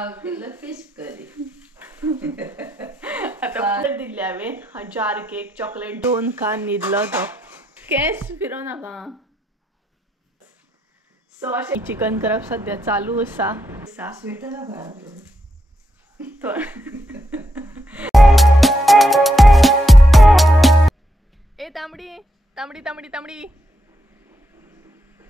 पाव kilo fish curry आता दिले हांवें जार केक चॉकलेट 2 खान न्हिदलो तो केस फिरो नाका सो अशें चिकन करप सद्या चालू आसा ए तांबडी तांबडी तांबडी तांबडी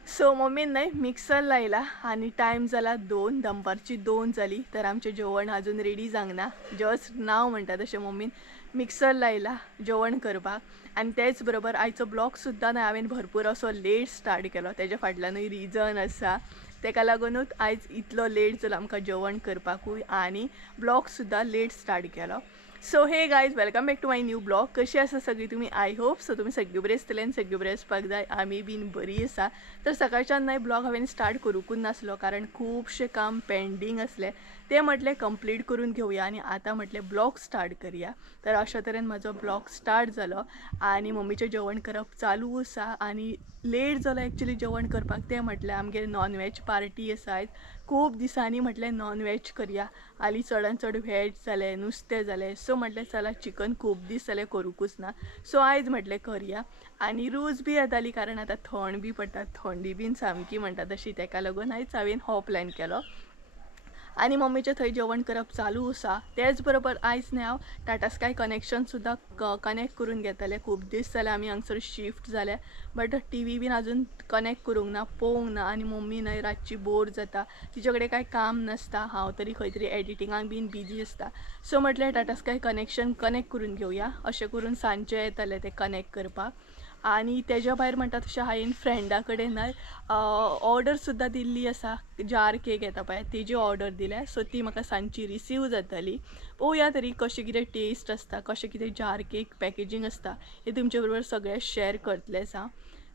सो मम्मीन न्हय मिक्सर लायला आनी टायम जाला 2 दनपारची 2 जाली तर आमचें जेवण अजून रेडी जावंक ना जस्ट नाव म्हणटा तशें मम्मीन मिक्सर लायला जेवण करपाक आनी तेच बरोबर आयचो ब्लॉग सुद्दां न्हय हांवें भरपूर असो लेट स्टार्ट केलो तेज्या फाटल्यानूय रिजन आसा तेका लागूनूच आयज इतलो लेट जालो आमकां जेवण करपाकूय आनी ब्लॉग सुद्दां लेट स्टार्ट केलो so hey guys welcome back to my new blog कशी आसा सगळी तुमी आय होप सो तुमी सगळी बरी आसतली आनी सगळी बरी आसपाक जाय आमी बीन बरी आसा तर सकाळच्यान न्हय ब्लॉग हांवें स्टार्ट करूंकूच नासलो कारण खुबशें काम पेंडींग आसलें ते म्हटलें कंप्लीट करून घेवया आनी आतां म्हटलें ब्लॉग स्टार्ट करया तर अशा तरेन म्हाजो ब्लॉग स्टार्ट जालो आनी मम्मीचें जेवण करप चालू आसा आनी लेट जालो एक्चुली जेवण करपाक तें म्हटलें आमगे नॉन वेज पार्टी आसा आयज खूब दिसांनी म्हटलें नॉन वेज करया हालीं चडान चड वेज जालें नुस्तें जालें सो म्हटलें चला चिकन खूब दीस जालें करूंकूच ना सो आयज म्हटलें करया आनी रूच बी येताली कारण आतां थंड बी पडटा थंडी बीन सामकी म्हणटा तशी तेका लागून आयज हांवें हो प्लॅन केलो आनी मम्मीचें थंय जेवण करप चालू आसा तेच बरोबर आयज न्हय हांव टाटा स्काय कनेक्शन सुद्दां कनेक्ट करून घेतलें खूब दीस जाले आमी हांगसर शिफ्ट जाले बट टी व्ही बीन आजून कनेक्ट करूंक ना पळोवंक ना आनी मम्मी न्हय रातची बोर जाता तिचे कडेन कांय काम नासता हांव तरी खंय तरी एडिटिंगाक बीन बिजी आसता सो म्हटलें टाटा स्काय कनेक्शन कनेक्ट करून घेवया अशें करून सांजचें येतलें तें कनेक्ट करपाक आनी तेज्या भायर म्हणटा तशें हांवें फ्रेंडा कडेन ऑर्डर सुद्दां दिल्ली आसा जार केक येता पळय तेजी ऑर्डर दिल्या सो ती म्हाका सांजची रिसीव जातली पळोवया तरी कशें कितें टेस्ट आसता कशें कितें जार केक पॅकेजींग आसता हें तुमचे बरोबर सगळें शेअर करतलेंच हांव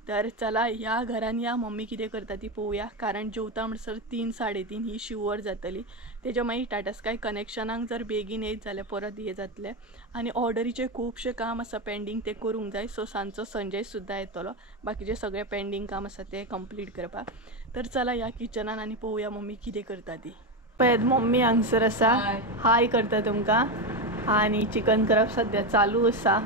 तर चला ह्या घरान या मम्मी कितें करता ती पळोवया कारण जेवता म्हणसर 3-3:30 ही शिवर जातली तेज्या मागीर टाटा स्काय कनेक्शनाक जर बेगीन येत जाल्यार परत हें जातलें आनी ऑर्डरीचें खुबशें काम आसा पेंडींग तें करूंक जाय सो सांजचो संजय सुद्दां येतलो बाकीचें सगळें पेंडींग काम आसा तें कंप्लीट करपाक तर चला ह्या किचनान आनी पळोवया मम्मी कितें करता ती पळय मम्मी हांगसर आसा हाय करता तुमकां आनी चिकन करप सद्या चालू आसा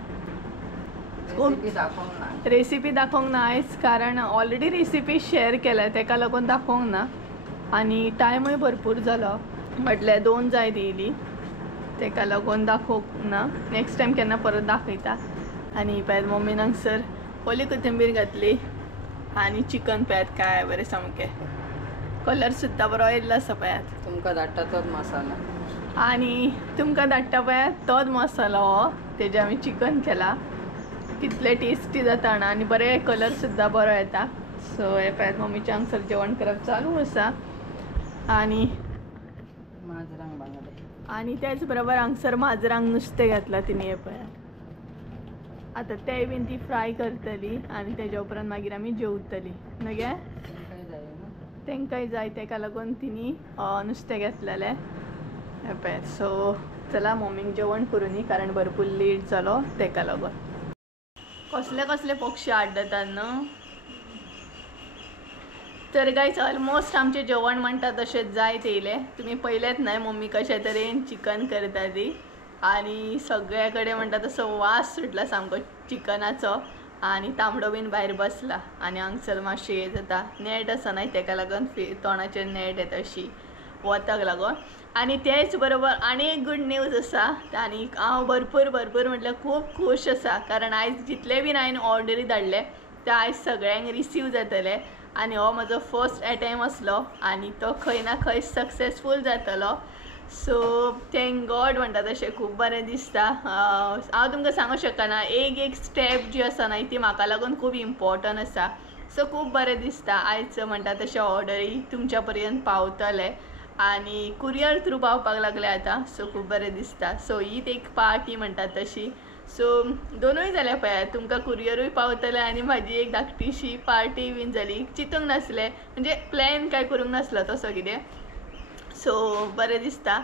रेसिपी दाखोवंक ना आयज कारण ऑलरेडी रेसिपी शेअर केल्या तेका लागून दाखोवंक ना आनी टायमूय भरपूर जालो म्हटल्यार 2 जायत येयली तेका लागून दाखोवंक ना नेक्स्ट टायम केन्ना परत दाखयता आनी पळय मम्मीन हांगसर ओली कोथिंबीर घातली आनी चिकन पळयात काय बरें सामकें कलर सुद्दां बरो येयल्लो आसा पळयात तुमकां धाडटा तोच मसाला आनी तुमकां धाडटा पळयात तोच मसालो हो तेजें आमी चिकन केला कितले टेस्टी जाता ना आनी बरें कलर सुद्दां बरो येता सो हे पळयात मम्मीचें हांगसर जेवण करप चालू आसा आनी आनी तेच बरोबर हांगसर माजरांक नुस्तें घातलां तिणी हे पळयात आतां तेय बीन ती फ्राय करतली आनी तेज्या उपरांत मागीर आमी जेवतली न्हय गे तेंकाय जाय तेका लागून तिणी नुस्तें घेतलेलें हे पळयात सो चला मम्मीक जेवण करूनी कारण भरपूर लेट जालो तेका लागून कसले कसले पक्षी आड्डतात न्हू तर गायज ऑलमोस्ट आमचें जेवण म्हणटा तशें जायत येयलें तुमी पळयलेंच न्हय मम्मी कशे तरेन चिकन करता ती आनी सगळे कडेन म्हणटा तसो वास सुटला सामको चिकनाचो आनी तांबडो बीन भायर बसला आनी हांगसर मातशें हें जाता नेट आसा न्हय तेका लागून तोंडाचेर नेट येता अशी वताक लागून आनी तेच बरोबर आनी एक गूड न्यूज आसा आनी हांव भरपूर म्हटल्यार खूब खूश आसा कारण आयज जितले बीन हांवें ऑर्डरी धाडले ते आयज सगळ्यांक रिसीव जातले आनी हो म्हजो फर्स्ट अटेम्प्ट आसलो आनी तो खंय ना खंय सक्सेसफूल जातलो सो थँक गॉड म्हणटा तशें खूब बरें दिसता हांव तुमकां सांगूं शकना एक स्टेप जी आसा न्हय ती म्हाका लागून खूब इम्पॉर्टंट आसा सो खूब बरें दिसता आयज म्हणटा तशें ऑर्डरी तुमच्या पर्यंत पावतले आनी कुरियर थ्रू पावपाक लागले आतां सो खूब बरें दिसता सो हीच एक पार्टी म्हणटा तशी सो दोनूय जाल्या पळयात तुमकां कुरियरूय पावतलें आनी म्हाजी एक धाकटीशी पार्टी बीन जाली चिंतूंक नासलें म्हणजे प्लॅन काय करूंक नासलो तसो कितें सो बरें दिसता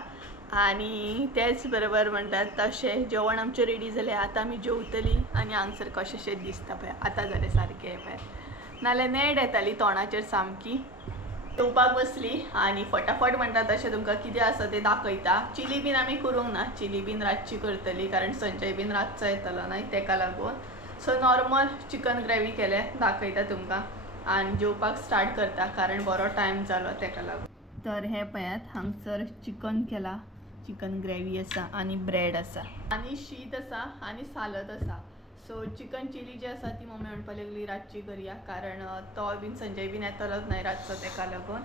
आनी तेच बरोबर म्हणटात तशें जेवण आमचें रेडी जालें आतां आमी जेवतलीं आनी हांगसर कशेंशें दिसता पळय आतां जालें सारकें पळय नाल्यार नेट येताली तोंडाचेर सामकी येवपाक बसली आणि फटाफट म्हणटा तशें तुमकां कितें आसा तें दाखयता. चिली बीन आमी करूंक ना, चिली बीन रातची करतली कारण संजय बीन रातचो येतलो न्हय तेका लागून. सो नॉर्मल चिकन ग्रेवी केलें दाखयता तुमकां आनी जेवपाक स्टार्ट करता कारण बरो टायम जालो तेका लागून. तर हे पळयात हांगसर चिकन केला, चिकन ग्रेवी आसा आनी ब्रेड आसा आनी शीत आसा आनी सालद आसा. सो चिकन चिली जी आसा ती मम्मी म्हणपाक लागली रातची करया कारण तो बीन संजय बीन येतलोच न्हय रातचो तेका लागून.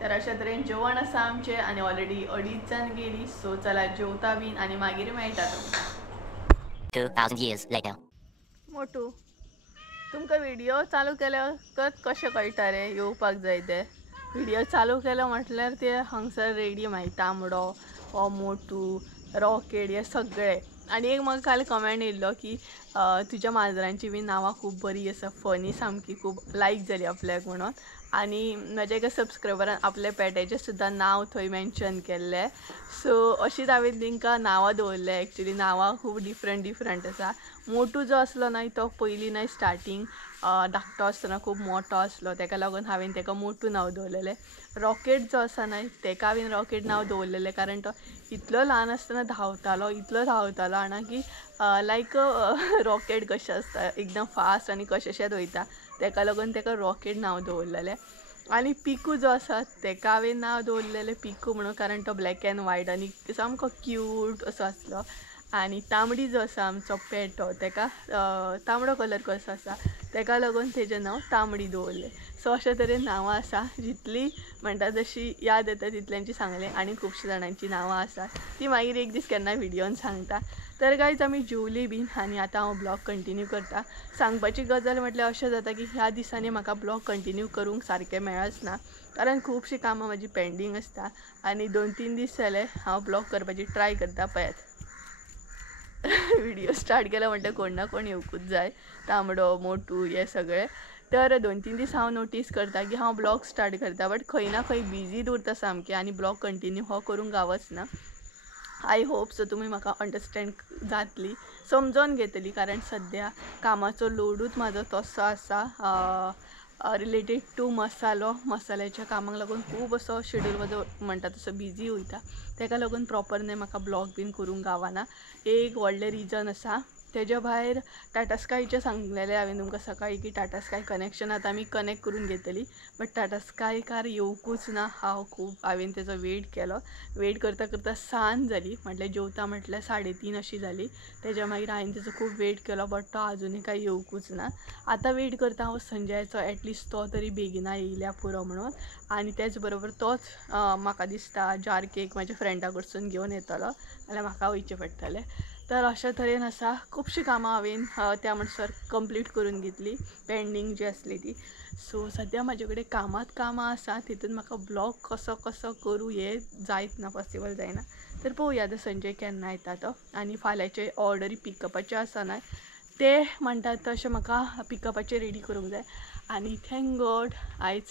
तर अशा तरेन जेवण आसा आमचें आनी ऑलरेडी 2:30 जावन गेली. सो चला जेवता बीन आनी मागीर मेळटा तुमकां. 2000 years later. मोटू तुमकां व्हिडिओ चालू केल्यार कशें कळटा रे येवपाक जाय ते. व्हिडिओ चालू केलो म्हटल्यार ते हांगसर रेडी मागीर तांबडो हो मोटू रॉकेट हे सगळे. आनी एक म्हाका काल कमेंट येयल्लो की तुज्या माजरांची बी नांवां खूब बरी आसा, फनी सामकी खूब लायक जाली आपल्याक म्हणून. आनी म्हाज्या एका सबस्क्रायबरान आपल्या पेट्याचें सुद्दां नांव थंय मेन्शन केल्लें. सो अशीच हांवें तांकां नांवां दवरलें. एक्चुली नांवां खूब डिफरंट आसा. मोटू जो आसलो न्हय तो पयलीं न्हय स्टार्टींग धाकटो आसतना खूब मोठो आसलो तेका लागून हांवें ताका मोटू नांव दवरलेलें. रॉकेट जो आसा न्हय ताका हांवें रॉकेट नांव दवरलेलें कारण तो इतलो ल्हान आसतना इतलो धांवतालो आना की लायक रॉकेट कशें आसता एकदम फास्ट आनी कशेंशेंच वयता तेका लागून ताका रॉकेट नांव दवरलेलें. आनी पिकू जो आसा ताका हांवें नांव दवरलेलें पिकू म्हणून कारण तो ब्लॅक एंड व्हायट आनी सामको क्यूट असो आसलो. आनी तांबडी जो आसा आमचो पेटो ताका तांबडो कलर कसो आसा ताका लागून ताजें नांव तांबडी दवरलें. सो अशे तरेन नांवां आसा जितली म्हणटा तशी याद येता तितल्यांची सांगलें. आनी खुबशीं जाणांची नांवां आसा ती मागीर एक दीस केन्ना व्हिडिओन सांगता. तर गायज आमी जेवली बीन आनी आतां हांव ब्लॉग कंटिन्यू करता. सांगपाची गजाल म्हटल्यार अशें जाता की ह्या दिसांनी म्हाका ब्लॉग कंटिन्यू करूंक सारकें मेळच ना कारण खुबशीं कामां म्हजी पेंडींग आसता. आनी 2-3 दीस जाले हांव ब्लॉग करपाची ट्राय करता. पळयात व्हिडिओ स्टार्ट केला म्हणल्यार कोण ना कोण येवकूच जाय, तांबडो मोटू हे सगळे. तर 2-3 दीस हांव नोटीस करता की हांव ब्लॉग स्टार्ट करता बट खंय ना खंय बिजी उरता सामकें आनी ब्लॉग कंटिन्यू हो करूंक गावच ना. आय होप सो तुमी म्हाका अंडरस्टँड जातली, समजून घेतली कारण सद्या कामाचो लोडूच म्हाजो तसो आसा रिलेटेड टू मसाल्याच्या कामाक लागून खूब असो शेड्यूल म्हाजो म्हणटा तसो बिजी वयता. तेका लागून प्रॉपर न्हय म्हाका ब्लॉग बीन करूंक गावना. एक व्हडलें रिजन आसा. तेज्या भायर टाटा स्कायचें सांगलेलें हांवें तुमकां सकाळीं की टाटा स्काय कनेक्शन आतां आमी कनेक्ट करून घेतली बट टाटा स्काय कार येवकूच ना. हांवें तेजो वेट केलो. वेट करता करता सांज जाली म्हटल्यार जेवता म्हटल्यार 3:30 अशी जाली. तेज्या मागीर हांवें तेजो खूब वेट केलो बट तो आजुनूय काय येवकूच ना. आतां वेट करता हांव संजयाचो एटलिस्ट तो तरी बेगिना येयल्या पुरो म्हणून. आनी तेच बरोबर तोच म्हाका दिसता जार केक म्हाज्या फ्रेंडा कडसून घेवन येतलो जाल्यार म्हाका वयचें पडटलें. तर अशा तरेन आसा. खुबशीं कामां हांवें त्या म्हणसर कंप्लीट करून घेतली पेंडींग जी आसली ती. सो सद्या म्हाजे कडेन कामां आसा तितून म्हाका ब्लॉग कसो करूं हें जायत ना, पॉसिबल जायना. तर पळोवया आतां संजय केन्ना येता तो. आनी फाल्यांचे ऑर्डरी पिकअपाचे आसा न्हय ते म्हणटात तशें म्हाका पिकअपाचे रेडी करूंक जाय. आनी थँक गॉड आयज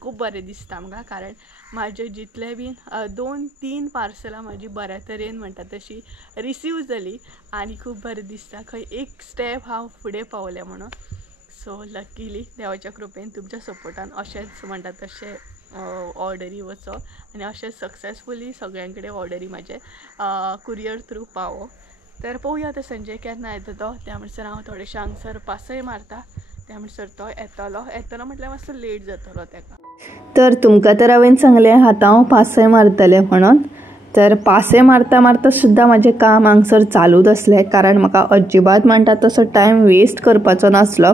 खूब बरें दिसता म्हाका कारण म्हाजे जितले बीन 2-3 पार्सलां म्हाजी बऱ्या तरेन म्हणटा तशी रिसीव जाली आनी खूब बरें दिसता. खंय एक स्टेप हांव फुडें पावलें म्हणून. सो लकीली देवाच्या कृपेन तुमच्या सपोर्टान अशेंच म्हणटा तशें ऑर्डरी वचो आनी अशेंच सक्सेसफुली सगळ्यां कडेन ऑर्डरी म्हाजे कुरियर थ्रू पावो. तर पळोवया आतां संजय केन्ना येता तो. त्या म्हणसर हांव थोडेशें हांगसर पासय मारता. त्या म्हणसर तो येतलो म्हटल्यार मातसो लेट जातलो तेका. तर तुमकां तर हांवें सांगलें आतां हांव पासय मारतलें म्हणून. तर पासय मारता सुद्दां म्हाजें काम हांगसर चालूच आसलें कारण म्हाका अजिबात म्हणटा तसो टायम वेस्ट करपाचो नासलो.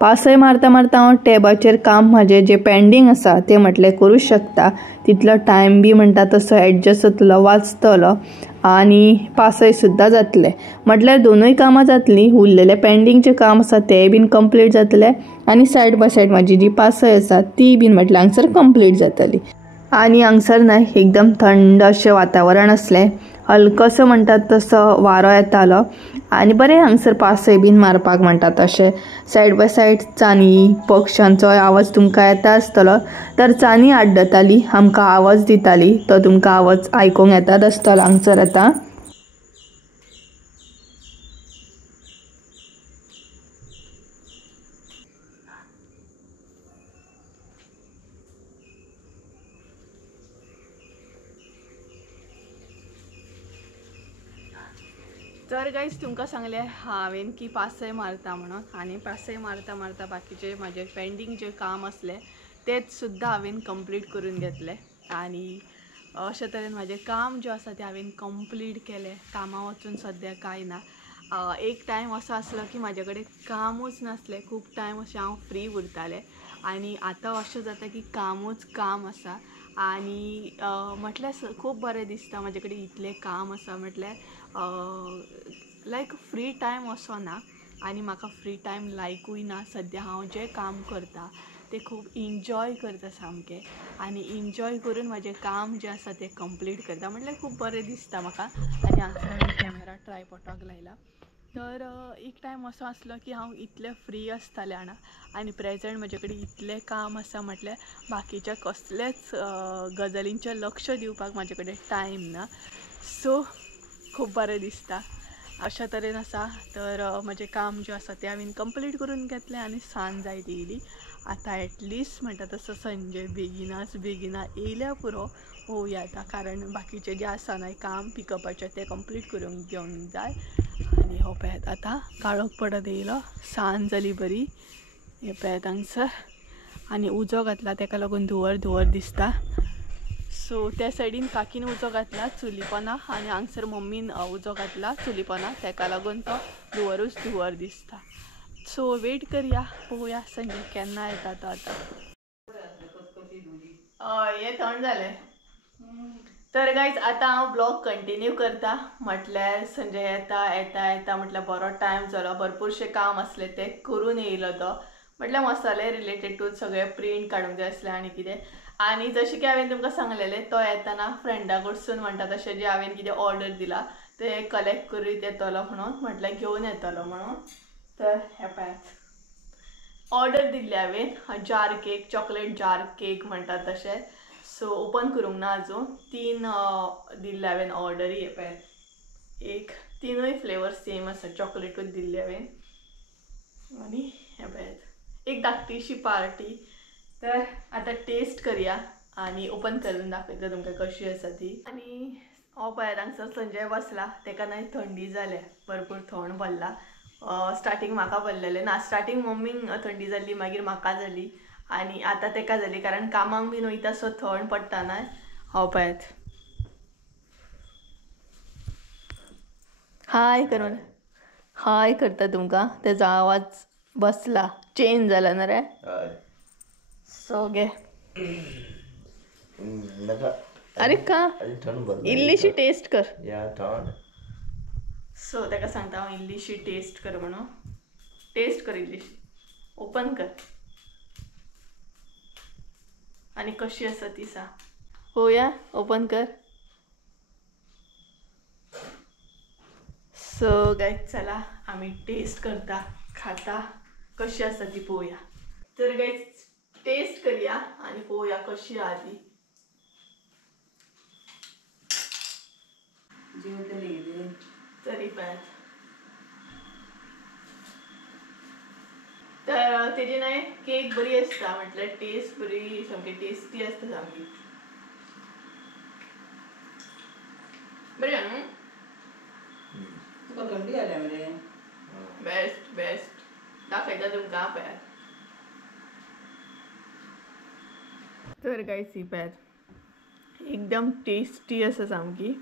पासय मारता हांव टॅबाचेर काम म्हाजें जें पेंडींग आसा तें म्हटलें करूंक शकता. तितलो टायम बी म्हणटा तसो एडजस्ट जातलो, वाचतलो आनी पासय सुद्दां जातलें. म्हटल्यार दोनूय कामां जातलीं. उरलेलें पेंडींगचें काम आसा तें बीन कंप्लीट जातलें आनी सायड बाय सायड म्हाजी जी पासय आसा ती बीन म्हटल्यार हांगसर कंप्लीट जातली. आनी हांगसर न्हय एकदम थंड अशें वातावरण आसलें. हलकोसो म्हणटात तसो वारो येतालो आनी बरें हांगसर पासय बीन मारपाक म्हणटा तशें. सायड बाय सायड चानी पक्ष्यांचो आवाज तुमकां येता आसतलो. तर चानी आड्डताली आमकां आवाज दिताली तो तुमकां आवाज आयकूंक येतात आसतलो हांगसर आतां. तर गाईज तुमकां सांगले हांवें की पासय मारता म्हणून आनी पासय मारता मारता बाकीचे माझे पेंडींग जे काम असले तेच सुद्दां हांवें कंप्लीट करून घेतले आनी अशे तरेन म्हाजें काम जें आसा तें हांवें कंप्लीट केलें. कामा वचून सद्या कांय ना. एक टायम असो आसलो की म्हाजे कडेन कामूच नासलें. खूब टायम अशें हांव फ्री उरतालें आनी आतां अशें जाता की कामूच काम आसा आनी म्हटल्यार खूब बरें दिसता. म्हाजे कडेन इतलें काम आसा म्हटल्यार लायक फ्री टायम असो ना आनी म्हाका फ्री टायम लायकूय ना. सद्या हांव जें काम करता तें खूब इन्जॉय करता सामकें आनी इन्जॉय करून म्हाजें काम जें आसा तें कंप्लीट करता म्हटल्यार खूब बरें दिसता म्हाका. आनी हांगसर हांवें कॅमेरा ट्रायपॉडाक लायला. तर एक टायम असो आसलो की हांव इतलें फ्री आसतालें हांगा आनी प्रेझेंट म्हाजे कडेन इतलें काम आसा म्हटल्यार बाकीच्या कसलेच गजालींचें लक्ष दिवपाक म्हाजे कडेन टायम ना. सो खूब बरें दिसता. अशा तरेन आसा. तर म्हजें काम जें आसा तें हांवें कंप्लीट करून घेतलें आनी सांज जायत येयली. आतां एटलिस्ट म्हणटा तसो संजय बेगिना येयल्या पुरो पळोवया आतां. कारण बाकीचें जें आसा न्हय काम पिकअपाचें तें कंप्लीट करून घेवंक जाय. आनी हो पळयात आतां काळोख पडत येयलो. सांज जाली बरी. हे पळयात हांगसर आनी उजो घातला तेका लागून धुंवर धुंवर दिसता. सो त्या सायडीन काकीन उजो घातला चुली पोंदा आनी हांगसर मम्मीन उजो घातला चुली पोंदा तेका लागून तो धुंवरूच धुंवर दिसता. सो वेट करया पळोवया संजय केन्ना येता तो आतां. हे थंड जालें. तर गायज आतां हांव ब्लॉग कंटिन्यू करता. म्हटल्यार संजय येता म्हटल्यार बरो टायम जालो. भरपूरशें काम आसलें तें करून येयलो तो. म्हटल्यार मसाले रिलेटेड टू सगळें प्रिंट काडूंक जाय आसलें आनी कितें. आनी जशें की हांवें तुमकां सांगलेलें तो येताना फ्रेंडा कडसून म्हणटा तशें जें हांवें कितें ऑर्डर दिला तें कलेक्ट करीत येतलो म्हणून म्हटल्यार घेवन येतलो म्हणून. तर हे पळयात ऑर्डर दिल्ली हांवें जार केक चॉकलेट जार केक म्हणटा तशें. सो ओपन करूंक ना आजून. 3 दिल्ले हांवें ऑर्डरी. हे पळयात एक 3य फ्लेवर सेम आसा. चॉकलेटूच दिल्ली हांवें आनी हे पळयात एक धाकटीशी पार्टी. तर आतां टेस्ट करया आनी ओपन करून दाखयता तुमकां कशी आसा ती. आनी हो पळयात हांगसर संजय बसला. तेका न्हय थंडी जाल्या. भरपूर थंड भरला. स्टार्टींग म्हाका भरलेलें ना. स्टार्टींग मम्मीक थंडी जाल्ली मागीर म्हाका जाली आनी आतां तेका जाली कारण कामाक बीन वयता सो थंड पडटा न्हय. हो पळयात हाय करून हाय करता तुमकां. तेजो आवाज बसला चेंज जाला ना रे. सो गे अरे का इल्लीशी टेस्ट कर. सो तेका सांगता हांव इल्लीशी टेस्ट कर म्हणून. टेस्ट कर इल्लीशी. ओपन कर आनी कशी आसा ती सांग. पळोवया ओपन कर. सो गायज चला आमी टेस्ट करता खाता कशी आसा ती पळोवया. तर गायज टेस्ट करया आनी पळोवया कशी आहा ती. तरी पळयात तर तेजी न्हय केक बरी आसता. म्हटल्यार टेस्ट बरी सामकी टेस्टी आसता सामकी. बरी न्हू. बेस्ट बेस्ट दाखयता तुमकां पळयात. तर गायज ही पळयात एकदम टेस्टी आसा सामकी.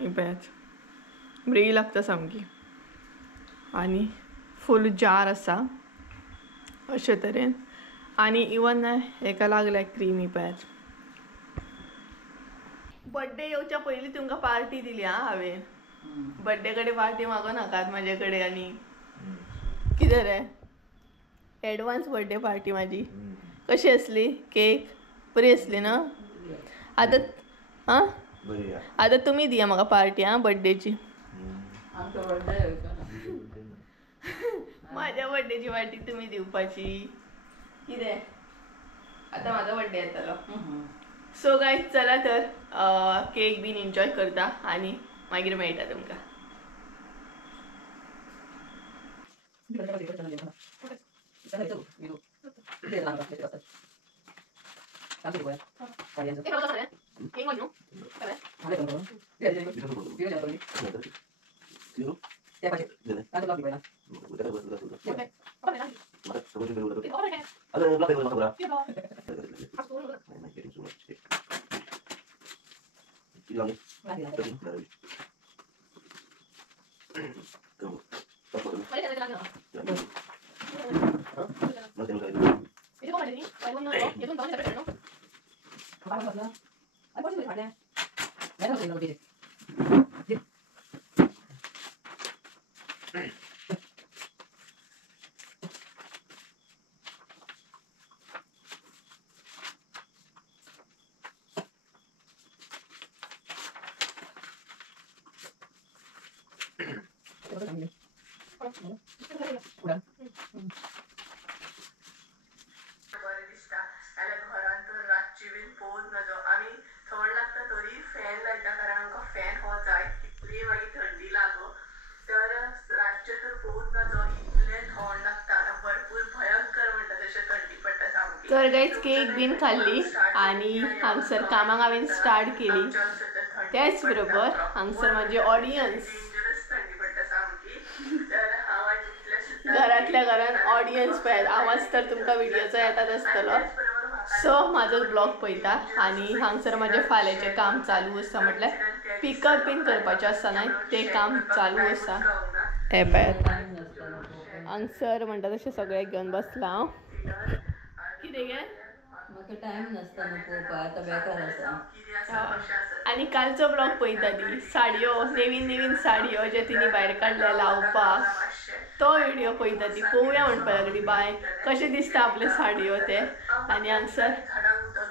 ही पळयात बरी लागता सामकी आनी फूल जार आसा अशे तरेन. आनी इवन हेका लागल्या क्रीमी. पळयात बर्थडे येवच्या पयलीं तुमकां पार्टी दिली आं हांवें. बर्थडे कडेन पार्टी मागो नाकात म्हाजे कडेन. आनी कितें रे एडवान्स बर्थडे पार्टी म्हाजी कशी आसली. केक बरी आसली ना. आतां आं आतां तुमी दिया म्हाका पार्टी आं बर्थडेची. म्हाज्या बर्थडेची पार्टी तुमी दिवपाची. कितें आतां म्हाजो बर्थडे येतलो. सो गायज चला तर केक बीन एन्जॉय करता आनी मागीर मेळटा तुमकां. तर गाईज केक बीन खाल्ली आणि हांगसर कामाक हांवें स्टार्ट केली. त्याच बरोबर हांगसर माझे ऑडियन्स घरातल्या घरान ऑडियन्स पळयत आवाज तर तुमकां व्हिडिओचो येतात आसतलो. सो म्हाजो ब्लॉग पळयता आणि हांगसर माझे फाल्यांचें काम चालू आसा. म्हटल्यार पिकअप बीन करपाचें आसा न्हय तें काम चालू आसा. हे पळयात हांगसर म्हणटा तशें सगळें घेवन बसलां हांव. कितें गे म्हाका टायम नासता न्हू पळोवपा आतां बेकार आसा. आणि कालचो ब्लॉग पळयता ती साडयो नवीन साडयो जे तिने भायर काडल्या लावपाक तो व्हिडिओ पळयता ती. पळोवया म्हणपाक लागली बाय कशें दिसता आपले साडयो ते. आणि हांगसर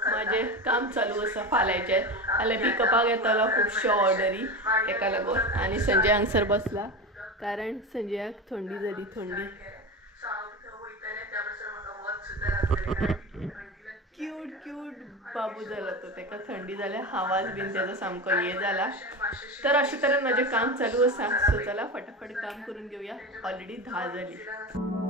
म्हाजें काम चालू आसा फाल्यांचें. जाल्यार पिकअपाक येतलो खुबश्यो ऑर्डरी तेका लागून. आणि संजय हांगसर बसला कारण संजयाक थंडी जाली. क्यूट बाबू जाला तो. तेका थंडी जाल्यार आवाज बीन तेजो सामको हे जाला. तर अशे तरेन म्हजें काम चालू आसा. सो चला फटाफट काम करून घेवया. ऑलरेडी 10 जाली.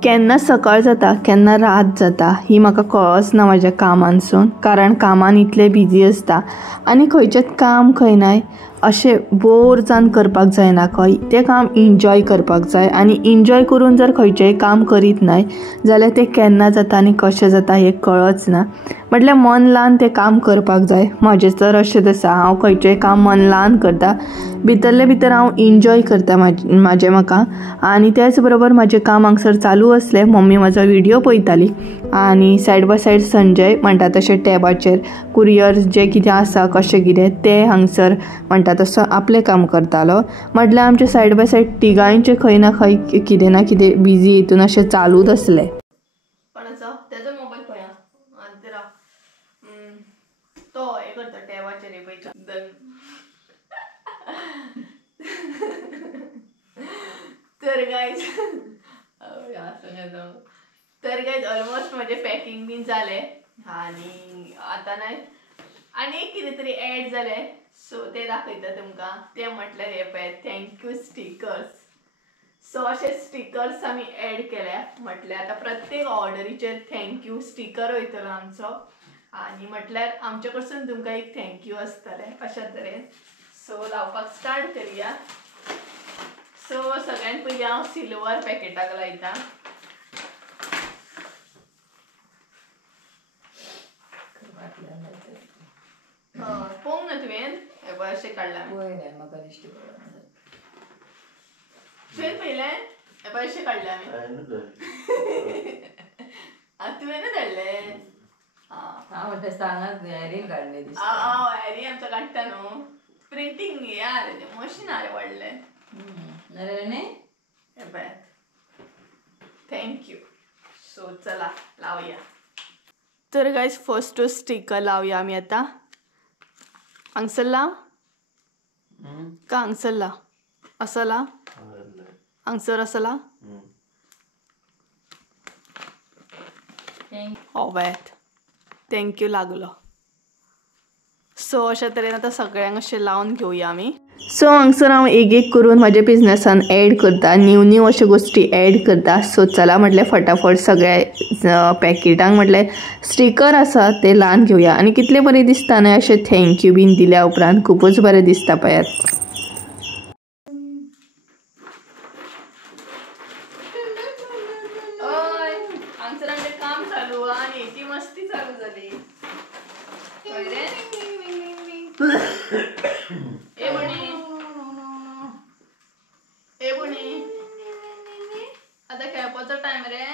केन्ना सकाळ जाता केन्ना रात जाता ही म्हाका कळच ना म्हाज्या कामानसून. कारण कामान इतलें बिजी आसता आनी खंयचेंच काम खंय नाय अशें बोर जावन करपाक जायना. खंय तें काम एन्जॉय करपाक जाय. आनी एन्जॉय करून जर खंयचेंय काम करीत नाय जाल्यार तें केन्ना जाता आनी कशें जाता हें कळच ना. म्हटल्यार मन लावन तें काम करपाक जाय. म्हजें तर अशेंच आसा हांव खंयचेंय काम मन लावन करता. भितरले भितर हांव एन्जॉय करता म्हाजें म्हाका. आनी त्याच बरोबर म्हजें काम हांगसर चालू आसलें. मम्मी म्हाजो व्हिडिओ पळयताली आनी सायड बाय सायड संजय म्हणटा तशें टॅबाचेर कुरियर जें कितें आसा कशें कितें तें हांगसर म्हणटा तसो आपलें काम करतालो. म्हटल्यार आमचे सायड बाय सायड तिगांयचें खंय ना खंय कितें ना कितें बिजी हितून अशें चालूच आसलें. कोणाचो तेजो मोबायल पळया आनी राव तो हे करता टॅबाचेर हे पळयता. तर गायज ऑलमोस्ट म्हजें पॅकिंग बीन जालें आनी आतां नाय आनी एक कितें तरी एड जालें. सो तें दाखयता तुमकां. तें म्हटल्यार हे पळय थँक्यू स्टिकर्स. सो अशे स्टिकर्स आमी एड केल्या. म्हटल्यार आतां प्रत्येक ऑर्डरीचेर थँक्यू स्टिकर वयतलो आमचो. आनी म्हटल्यार आमचे कडसून तुमकां एक थँक्यू आसतलें अशा तरेन. सो लावपाक स्टार्ट करुया. सो सगळ्यान पयलीं हांव सिल्वर पॅकेटाक लायता. पळोवंक ना तुवें हे पळय अशें काडलां. म्हाका दिश्टी पडना. तुवें पयलें हे पळय अशें काडलें आमी. तुवें धाडलें. हांव म्हणटा सांगात हॅरीन काडलें दिसता. हॅरी आमचो काडटा न्हू. प्रिंटींग यार मशीन हांवें व्हडलें. नाल्यार न्ही हे पळय थँक्यू. सो चला लावया. तर गायज फर्स्ट स्टिकर लावया आमी आतां. हांगसर लाव का हांगसर लाव. असो लाव हांगसर असो लाव. ओवेत थँक्यू लागलो. सो अशा तरेन आतां सगळ्यांक अशें लावन घेवया आमी. सो हांगसर हांव एक एक करून म्हज्या बिजनेसान एड करता, न्यू न्यू अश्यो गोश्टी एड करता. सो चला म्हटल्यार फटाफट सगळ्या पॅकेटांक म्हटल्यार स्टिकर आसा ते ल्हान घेवया. आनी कितले बरें दिसता न्हय अशें थँक्यू बीन दिल्या उपरांत, खूबच बरें दिसता पळयात. काम चालू आणि याची मस्ती चालू झाली. आता खेळपाचो टाइम रे.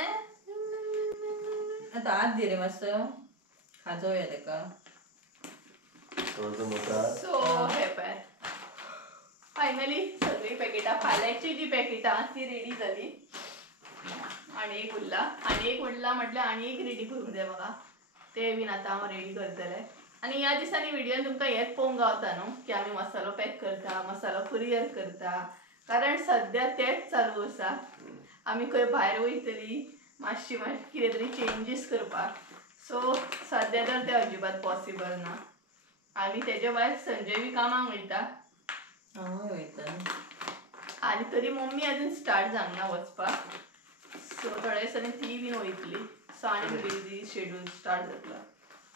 आता आत दे रे मस्त खाजोया तेका. सो हे पळय फायनली सगळी पॅकेटां फाल्यांची जी पॅकेटां ती रेडी जाली. आणि एक उरला म्हटल्यार आनी एक रेडी करूंक जाय म्हाका. ते बीन आतां हांव रेडी करतलें. आनी ह्या दिसांनी व्हिडियोन तुमकां हेंच पळोवंक गावता न्हू की आमी मसालो पॅक करता, मसालो कुरियर करता. कारण सद्या तेंच चालू आसा. आमी खंय भायर वयतली मातशी कितें तरी चेंजीस करपाक. सो सद्या तर तें अजिबात पॉसिबल ना. आनी तेजे भायर संजय बी कामाक वयता. हांवूय वयता. आनी तरी मम्मी अजून स्टार्ट जावना वचपाक. सो थोड्या दिसांनी ती बीन वयतली. सो आनी बिजी शेड्यूल स्टार्ट जातलो.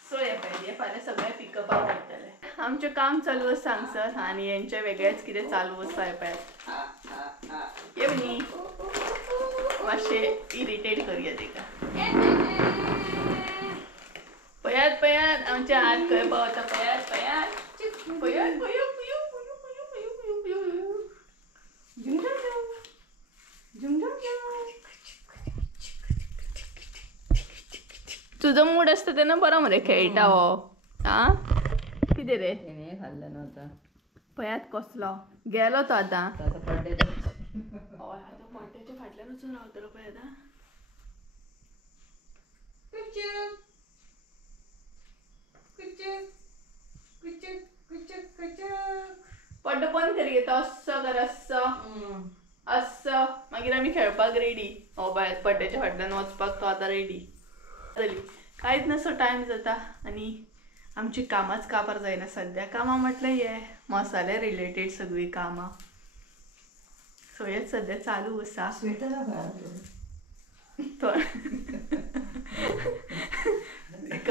सो हे पळय फाल्यां सगळे पिकअपाक वयतले. आमचें काम चालू आसा हांगसर आनी हेंचें वेगळेंच कितें चालू आसा हे पळयात. ये न्ही मातशें इरिटेट करया तेका. पळयात पळयात आमचे हात खंय पावता. पळयात पळयात पळयात पळय तुजो मूड असता तेन्ना बरो मरे खेळटा हो. आ कितें रे तेणे खाल्लं नव्हतं. पळयात कसलो गेलो तो आतां. आता पड्डे हय आतां पड्ड्याच्या फाटल्यान वचून रावतलो पळय आतां. पड्डो बंद कर घेता. अस्सो कर अस्सो अस्सो. मागीर आमी खेळपाक रेडी. हो पळयात पड्ड्याच्या फाटल्यान वचपाक तो आतां रेडी जाली. कांयच नसो टायम जाता आनी आमची कामाच काबार जायना सद्या. कामां म्हटल्यार हे मसाले रिलेटेड सगळीं कामां. सो हेच सद्या चालू आसा.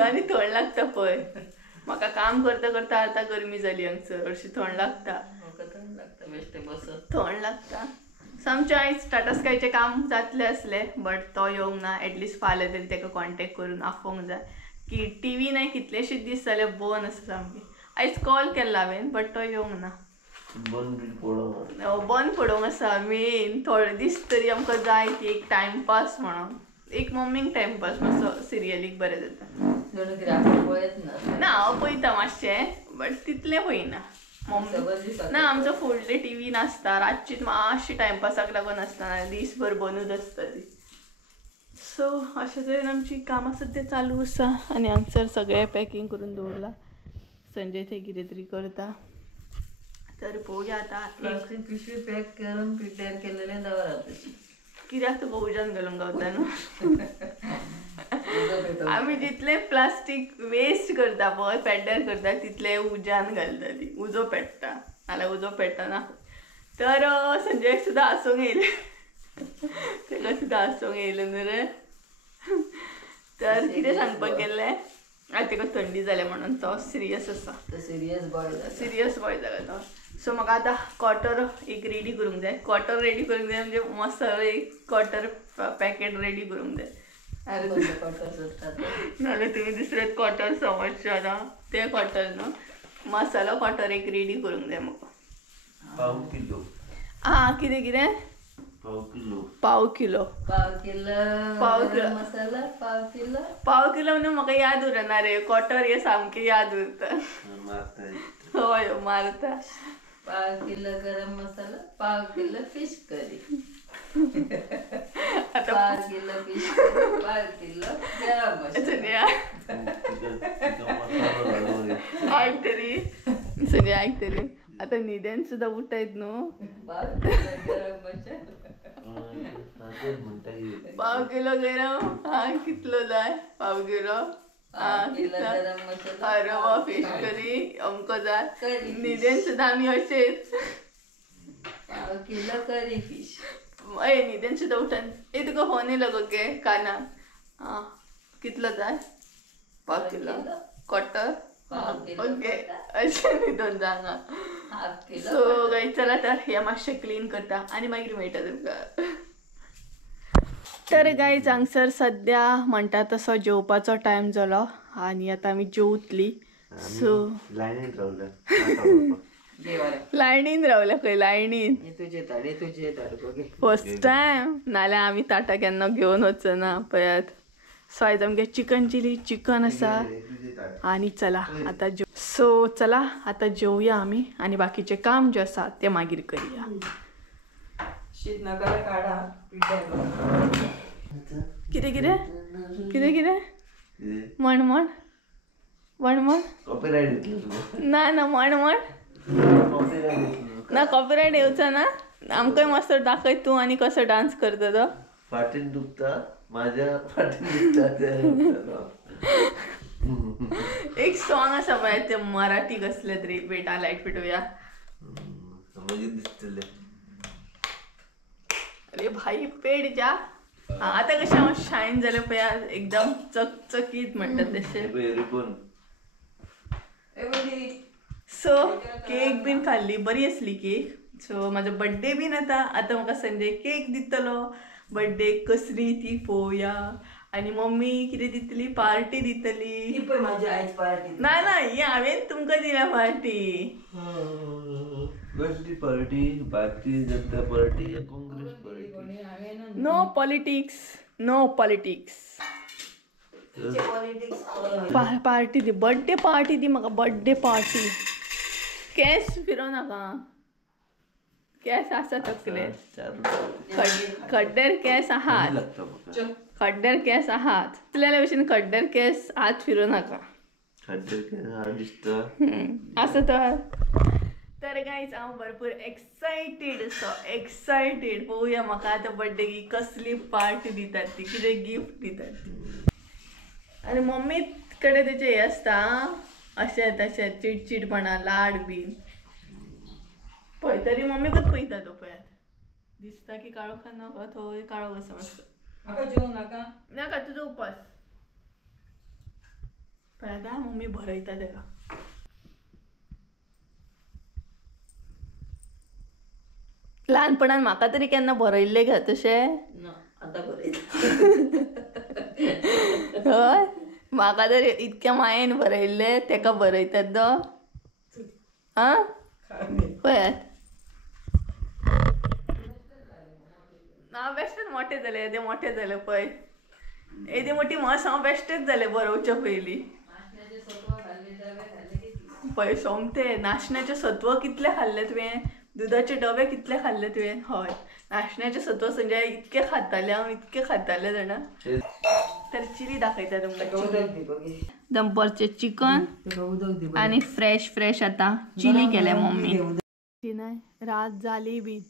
आनी थंड लागता पळय. म्हाका काम करता करता आतां गरमी जाली हांगसर. हरशी थंड लागता. थंड लागता. सो आमचें आयज टाटा स्कायचें काम जातलें आसलें बट तो येवंक ना. एटलिस्ट फाल्यां तरी ताका कॉन्टेक्ट करून आफोवंक जाय की टीव्ही नाही कितलेशेच दीस जाले बंद आसा सामकी. आयज कॉल केल्लो हांवें बट तो येवंक ना. बंद पडोवंक आसा मेन. थोडे दीस तरी आमकां जाय ती एक टायमपास म्हणून. एक मम्मीक टायमपास मातसो सिरियलीक बरें जाता. ना हांव पळयता मातशें बट तितलें पळयना. ना आमचो फूल डे टीव्ही नासता. रातची मातशी टायमपासाक लागून आसता. दीसभर बंदूच आसता ती. सो अशें तरेन आमची कामां सद्या चालू आसा. आनी हांगसर सगळें पॅकींग करून दवरलां. संजय थंय कितें तरी करता. तर पळोवया आतां. प्लास्टीक पिशवी पॅक करून पिड्ड्यार केलेलें दवरा तशी. कित्याक तुका उज्यान घालूंक गावता न्हू. आमी जितले प्लास्टीक वेस्ट करता पळय पेड्ड्यार करता तितले उज्यान घालता ती. उजो पेट्टा नाल्यार उजो पेट्टना. तर संजयाक सुद्दां हांसूंक येयलें. ताका सुद्दां हांसूंक येयलें न्हू रे. तर कितें सांगपाक गेल्लें आयज ताका थंडी जाल्या म्हणून तो सिरियस आसा. सिरियस बॉय जाला तो. सो म्हाका आतां क्वॉटर एक रेडी करूंक जाय. क्वॉटर रेडी करूंक जाय म्हणजे मसालो एक क्वॉटर पॅकेट रेडी करूंक जाय. नाल्यार तुमी दुसरेच क्वॉटर समजशात. ते क्वॉटर न्हू मसालो क्वॉटर एक रेडी करूंक जाय म्हाका. कितें कितें पाव किलो मसाला पाव किलो न्हू म्हाका याद उरना रे. क्वॉटर हे सामकें याद उरता. हय मारता. पाव किलो गरम मसाला, पाव किलो फिश करी, आता 5 किलो फिश करी, 5 किलो गरम मसाला. ऐक तरी आता निदेन सुद्धा उठायत न्हू. 5 किलो गरम मसाला, 5 किलो गरम. हा कितलो जाय 5 किलो? किलो गरम मसाला अरे वा फिश करी अमको जाय निदेन सुद्धा आम्ही असेच किलो करी फिश निदेन सुद्धा उठन हे तुका फोन येलो गे काना कितलं जाय 5 किलो कॉटर ओके अशें न्हिदून जांगा सो गाई चला तर या मातशें क्लीन करता आणि मागीर मेळटा तुमकां तर गाईज हांगसर सद्या म्हणटा तसो जेवपाचो टायम जालो आनी आतां आमी जेवतली सो लायनीन रावल्या खंय लायनीन फर्स्ट टायम नाल्यार आमी ताटा केन्ना घेवन वचो ना पळयात सो आयज आमगे चिकन चिली चिकन आसा आनी चला आतां सो चला आतां जेवया आमी आनी बाकीचें काम जें आसा तें मागीर करया कितें कितें कितें कितें म्हण म्हण म्हण म्हण ना ना म्हण म्हण ना कॉपीरायट येवचा ना आमकांय मस्त दाखय तूं आनी कसो डान्स करता तो फाटीन दुखता माझ्या फाटीन दुखता एक सॉंग आसा पळय ते मराठी कसले तरी बेटा लायट पेटोवया दिसतले अरे भाई पेट जा आता कशें हांव शायन जालें पळय एकदम चकचकीत म्हणटात तशें सो केक बीन खाल्ली बरी असली केक सो म्हाजो बर्थडे बीन आतां म्हाका संजय केक दितलो बर्थडे कसली ती पळोवया आनी मम्मी कितें दितली पार्टी दितली ना ना ही हांवें तुमकां दिल्या पार्टी कसली पार्टी भारतीय जनता पार्टी या Congress party no politics no politics party दी बर्थडे पार्टी दी म्हाका बर्थडे पार्टी केस फिरो नाका केस आसा तकले खड्ड्यार केस आहात खड्ड्यार केस आहात आपल्याला भशेन खड्ड्यार केस हात फिरो नाका असं तर गाईज हांव भरपूर एक्सायटेड असो एक्सायटेड पळोवया म्हाका आतां बर्थडे की कसली पार्टी दितात ती कितें गिफ्ट दितात ती आनी मम्मी कडेन तेचे हे आसता अशें तशें चिडचिडपणा लाड बीन पळय तरी मम्मीकूच पळयता तो पळयात दिसता की काळो खाना थंय काळो कसो मातसो म्हाका जेवू नाका नाका तुजो उपास पळयता मम्मी भरयता तेका ल्हानपणान म्हाका तरी केन्ना भरयल्लें घे तशें आतां बरयता हय म्हाका तरी इतक्या मायेन भरयल्ले तेका भरयतात तो आं पळयात हांव बेश्टेच मोठे जाले येदे मोठे जाले पळय येदी मोठी म्हस हांव बेश्टेच जाले बरोवच्या पयलीं पळय सोमते नाशण्याचें सत्व कितले खाल्ले तुवें दुधाचे डबे कितले खाल्ले तुवें हय नाशण्याचें सत्व संजय इतके खाताले हांव इतके खाताले जाणा तर चिली दाखयता तुमकां दंपरचें चिकन आनी फ्रेश फ्रेश आतां चिली केल्या मम्मी ती नाय रात जाली बीन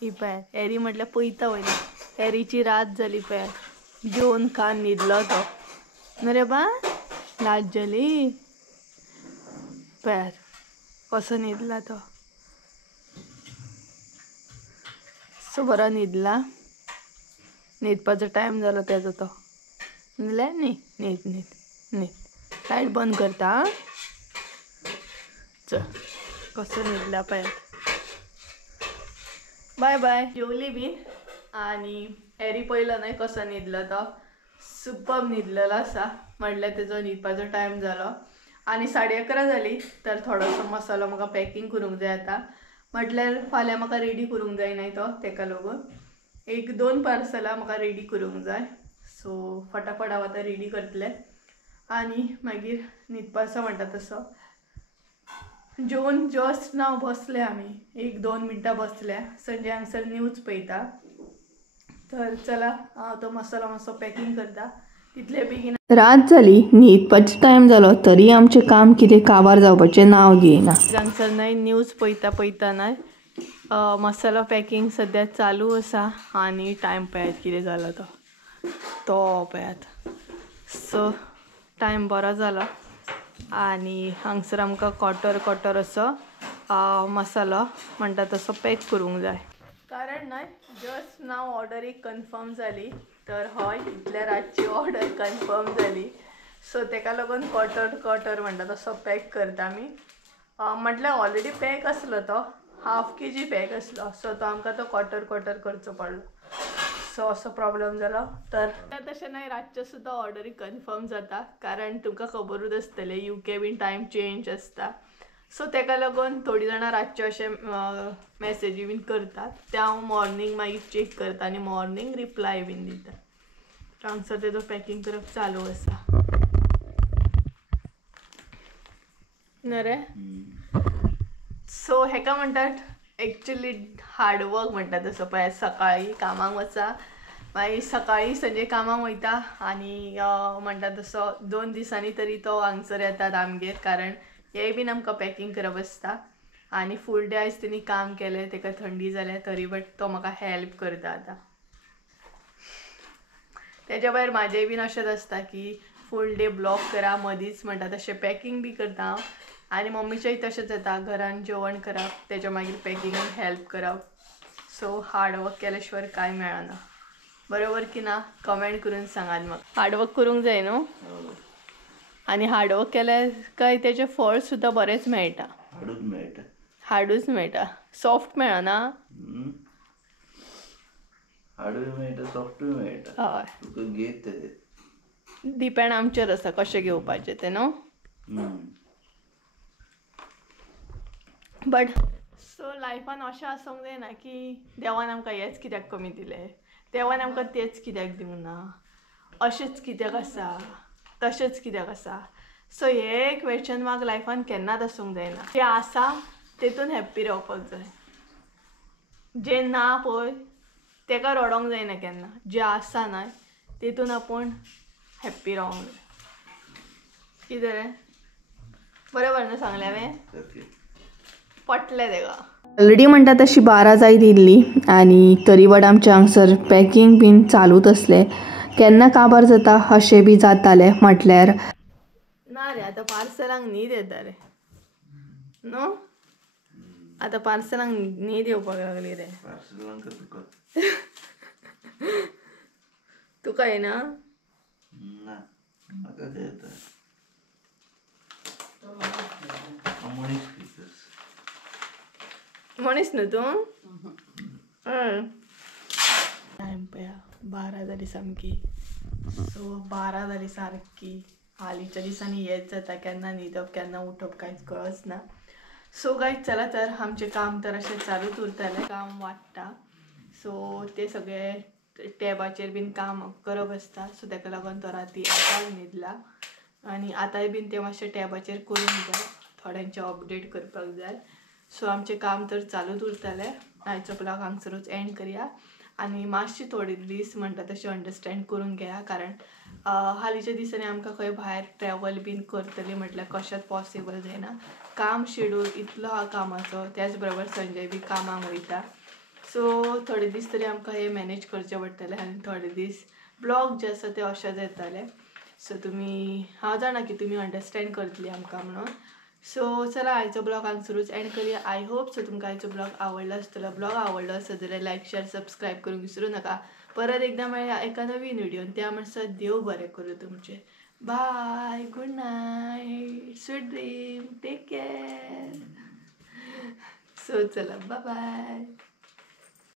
ही पळय एरी म्हटल्यार पयता वयली एरीची रात जाली पळय जेवन खान न्हिदलो तो न्हू रे बा रात जाली पळय कसो न्हिदला तो सो बरो न्हिदला न्हिदपाचो टायम जालो तेजो तो न्हिदले न्ही न्हीद न्हीद न्हीद लायट बंद करता आं चल कसो न्हिदला पळय बाय बाय जेवली बी आनी एरी पयलो न्हय कसो न्हिदलो तो सुपर्ब न्हिदलेलो आसा म्हटल्यार तेजो न्हिदपाचो टायम जालो आनी 11:30 जाली तर थोडोसो मसालो म्हाका पॅकींग करूंक जाय आतां म्हटल्यार फाल्यां म्हाका रेडी करूंक जाय न्हय तो तेका लागून 1-2 पार्सलां म्हाका रेडी करूंक जाय सो फटाफट हांव आतां रेडी करतलें आनी मागीर न्हिदपाचो म्हणटा तसो जेवन जस्ट नाव बसले आमी 1-2 मिनटां बसल्या संजय हांगसर न्यूज पळयता तर चला हांव तो मसालो मातसो पॅकींग करता तितले बेगीन रात जाली न्हिदपाचो टायम जालो तरी आमचें काम कितें काबार जावपाचें नांव घेयना हांगसर न्हय न्यूज पळयता न्हय मसालो पॅकींग सद्या चालू आसा आनी टायम पळयात कितें जालो तो पळयात सो टायम बरो जालो आनी हांगसर आमकां कॉटर असो मसालो म्हणटा तसो पॅक करूंक जाय. कारण न्हय जस्ट नाव ऑर्डर एक कन्फर्म जाली तर हय इतल्या रातची ऑर्डर कन्फर्म जाली. सो तेका लागून कॉटर म्हणटा तसो पॅक करता आमी. म्हटल्यार ऑलरेडी पॅक आसलो तो 1/2 kg पॅक आसलो. सो तो आमकां तो कॉटर करचो पडलो. सो असो प्रॉब्लेम जालो. तर तशें न्हय रातचे सुद्दां ऑर्डरी कन्फर्म जाता कारण तुमकां खबरूच आसतलें UK बीन टायम चेंज आसता. सो तेका लागून थोडी जाणां रातचे अशें मॅसेजी बीन करतात ते हांव मॉर्निंग मागीर चेक करता आनी मॉर्निंग रिप्लाय बीन दिता. हांगसर तेजो पॅकींग करप चालू आसा. नरे सो हेका म्हणटात एक्चुली हार्डवर्क म्हणटा तसो पळय. सकाळीं कामाक वचा मागीर सकाळीं संजे कामाक वयता आनी म्हणटा तसो 2 दिसांनी तरी तो हांगसर येतात आमगेर कारण हे बीन आमकां पॅकींग करप आसता. आनी फूल डे आयज तेणी काम केलें तेका थंडी जाल्या तरी बट तो म्हाका हेल्प करता. आतां तेज्या भायर म्हाजें बीन अशेंच आसता की फूल डे ब्लॉक करा मदींच म्हणटा तशें पॅकींग बी करता हांव. आनी मम्मीचेंय तशेंच येता घरान जेवण करप तेज्या मागीर पॅकिंगान हेल्प करप. सो हार्डवर्क केल्या शिवाय कांय मेळना. बरोबर की ना कमेंट करून सांगात म्हाका. हार्डवर्क करूंक जाय न्हू आनी हार्डवर्क केल्यार काय तेजें फळ सुद्दां बरेंच मेळटा. हाडूच मेळटा सॉफ्ट मेळना. हाडूय मेळटा सॉफ्टूय मेळटा. हय तुका घेत डिपेंड आमचेर आसा कशें घेवपाचें तें न्हू. बट सो लायफान अशें आसूंक जायना की देवान आमकां हेच कित्याक कमी दिलें देवान आमकां तेच कित्याक दिवंक ना अशेंच कित्याक आसा तशेंच कित्याक आसा. सो हे क्वेश्चन मार्क लायफान केन्नाच आसूंक जायना. जें आसा तेतून हॅप्पी रावपाक जाय. जें ना पळय तेका रडोंक जायना केन्ना. जें आसा न्हय तेतून आपूण हॅप्पी रावंक जाय. कितें रे बरोबर न्हू सांगलें हांवें. पटलें तेका. ऑलरेडी म्हणटा तशी 12 जायत येयल्ली आनी तरी बट आमच्या हांगसर पॅकींग बीन चालूच आसलें. केन्ना काबार जाता अशें बी जातालें म्हटल्यार ना रे आतां पार्सलांक न्हीद येता रे न्हू. आतां पार्सलांक न्हीद येवपाक लागली रे. तुका येना. मनीस न्हू तूं. टायम पळया 12 जाली सामकी. सो 12 जाली सारकी. हालींच्या दिसांनी हेच जाता केन्ना न्हिदप केन्ना उठप कांयच कळच ना. सो गायज चला तर आमचें काम तर अशें चालूच उरतलें. काम वाडटा सो ते सगळे टॅबाचेर बीन काम करप आसता. सो ताका लागून तो राती 1 न्हिदला आनी आतांय बीन ते मातशें टॅबाचेर करूंक जाय. थोड्यांचे अपडेट करपाक जाय. सो आमचें काम तर चालूच उरतलें. आयचो ब्लॉग हांगसरूच एंड करया आनी मातशी थोडे दीस म्हणटा तशें अंडरस्टँड करून घेया कारण हालींच्या दिसांनी आमकां खंय भायर ट्रॅवल बीन करतली म्हटल्यार कशेंच पॉसिबल जायना. काम शेड्यूल इतलो आहा कामाचो त्याच बरोबर संजय बी कामाक वयता. सो थोडे दीस तरी आमकां हे मॅनेज करचें पडटलें आनी थोडे दीस ब्लॉग जे आसा ते अशेंच येतले. सो तुमी हांव जाणा की तुमी अंडरस्टँड करतली आमकां म्हणून. सो चला आयचो ब्लॉग हांगसरूच एंड करया. आय होप सो तुमकां आयचो ब्लॉग आवडलो आसतलो. ब्लॉग आवडलो आसत जाल्यार लायक शेअर सबस्क्रायब करूंक विसरूं नाका. परत एकदा मेळया एका नवीन व्हिडिओन. त्या म्हणसर देव बरें करूं तुमचें. Bye good night sweet dream take care. So चला बाय बाय.